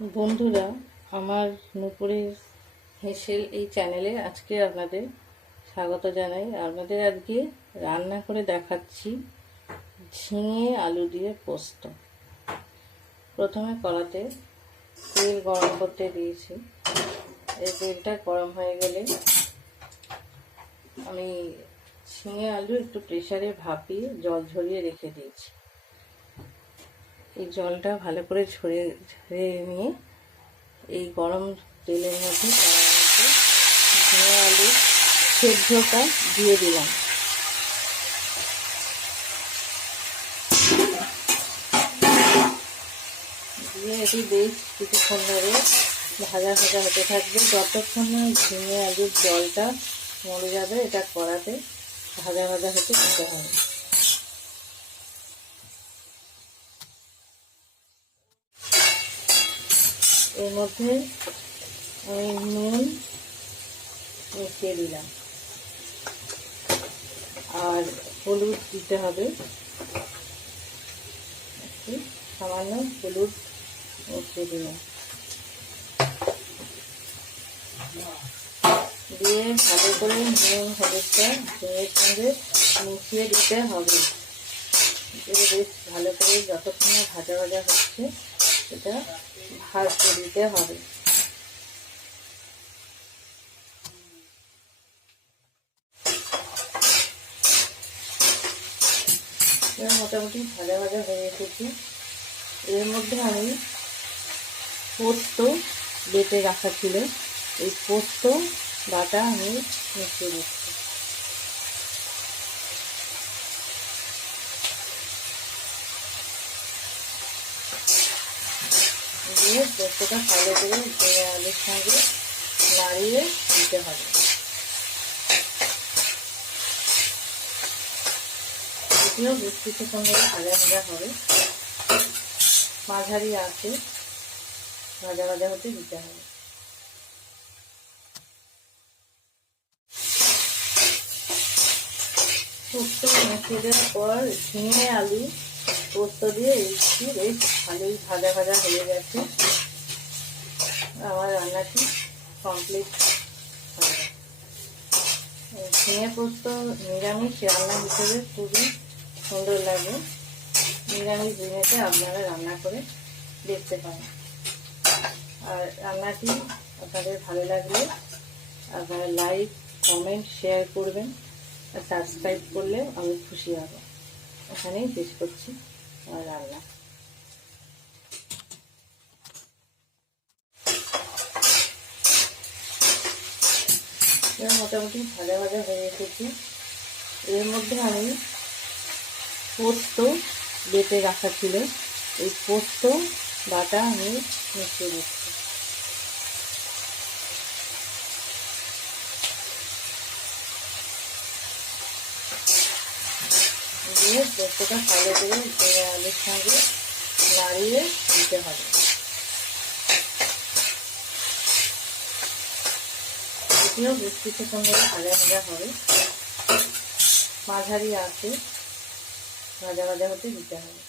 বন্ধুরা, আমার নুপুরের হেসেল এই চ্যানেলে আজকে আপনাদের স্বাগত জানাই। আপনাদের আজকে রান্না করে দেখাচ্ছি ঝিঙে আলু দিয়ে পোস্ত। প্রথমে কড়াতে তেল গরম করতে দিয়েছি। এই তেলটা গরম হয়ে গেলে আমি ঝিঙে আলু একটু প্রেশারে ভাপিয়ে জল ঝরিয়ে রেখে দিয়েছি। এই জলটা ভালো করে ঝরে ঝরে নিয়ে এই গরম তেলের মধ্যে ঝিঙে আলু সেদ্ধটা দিয়ে দিলাম। দিয়ে এটি বেশ কিছুক্ষণ ধরে ভাজা ভাজা হতে থাকবে। যতক্ষণ না ঝিঙে আলুর জলটা মরে যাবে, এটা কড়াতে ভাজা ভাজা হতে দিতে হবে। এর মধ্যে আমি নুন মিশিয়ে দিলাম। আর হলুদ দিতে হবে। সামান্য হলুদ মিশিয়ে দিলাম। দিয়ে ভালো করে নুন, হলুদটা ঝিঙের সঙ্গে মিশিয়ে দিতে হবে। বেশ ভালো করে যতক্ষণ ভাজা ভাজা হচ্ছে এটা ভাজতে দিতে হবে। মোটামুটি ভাজা ভাজা হয়ে এসেছে। এর মধ্যে আমি পোস্ত বেটে রাখা ছিল। এই পোস্ত বাটা আমি মিশিয়ে দিচ্ছি দিয়ে পোস্তটা ভালো করে আলুর সঙ্গে নাড়িয়ে দিতে হবে। এটিও বেশ ধরে ভাজা ভাজা হবে। মাঝারি আছে, ভাজা ভাজা হতে দিতে হবে। পোস্ত মিশিয়ে দেওয়ার পর ঝিঙে আলু পোস্ত দিয়ে একটু বেশ ভালোই ভাজা ভাজা হয়ে গেছে। আমার রান্নাটি কমপ্লিট ঝিঙে পোস্ত নিরামিষ রান্না হিসেবে খুবই সুন্দর লাগে। নিরামিষ দিনেতে আপনারা রান্না করে দেখতে পারেন। আর রান্নাটি আপনাদের ভালো লাগলে আপনারা লাইক কমেন্ট শেয়ার করবেন। আর সাবস্ক্রাইব করলে আমি খুশি হব। এখানেই শেষ করছি। আমার রান্না মোটামুটি ভাজা ভাজা হয়ে এসেছে। এর মধ্যে আমি পোস্ত বেটে রাখা ছিল। এই পোস্ত, বাটা আমি মিশিয়ে দিচ্ছি দিয়ে পোস্তটা ভালো করে আলুর সঙ্গে নাড়িয়ে দিতে হবে। এটিও বেশ কিছুক্ষণ ধরে ভাজা ভাজা হবে। মাঝারি আছে, ভাজা ভাজা হতে দিতে হবে।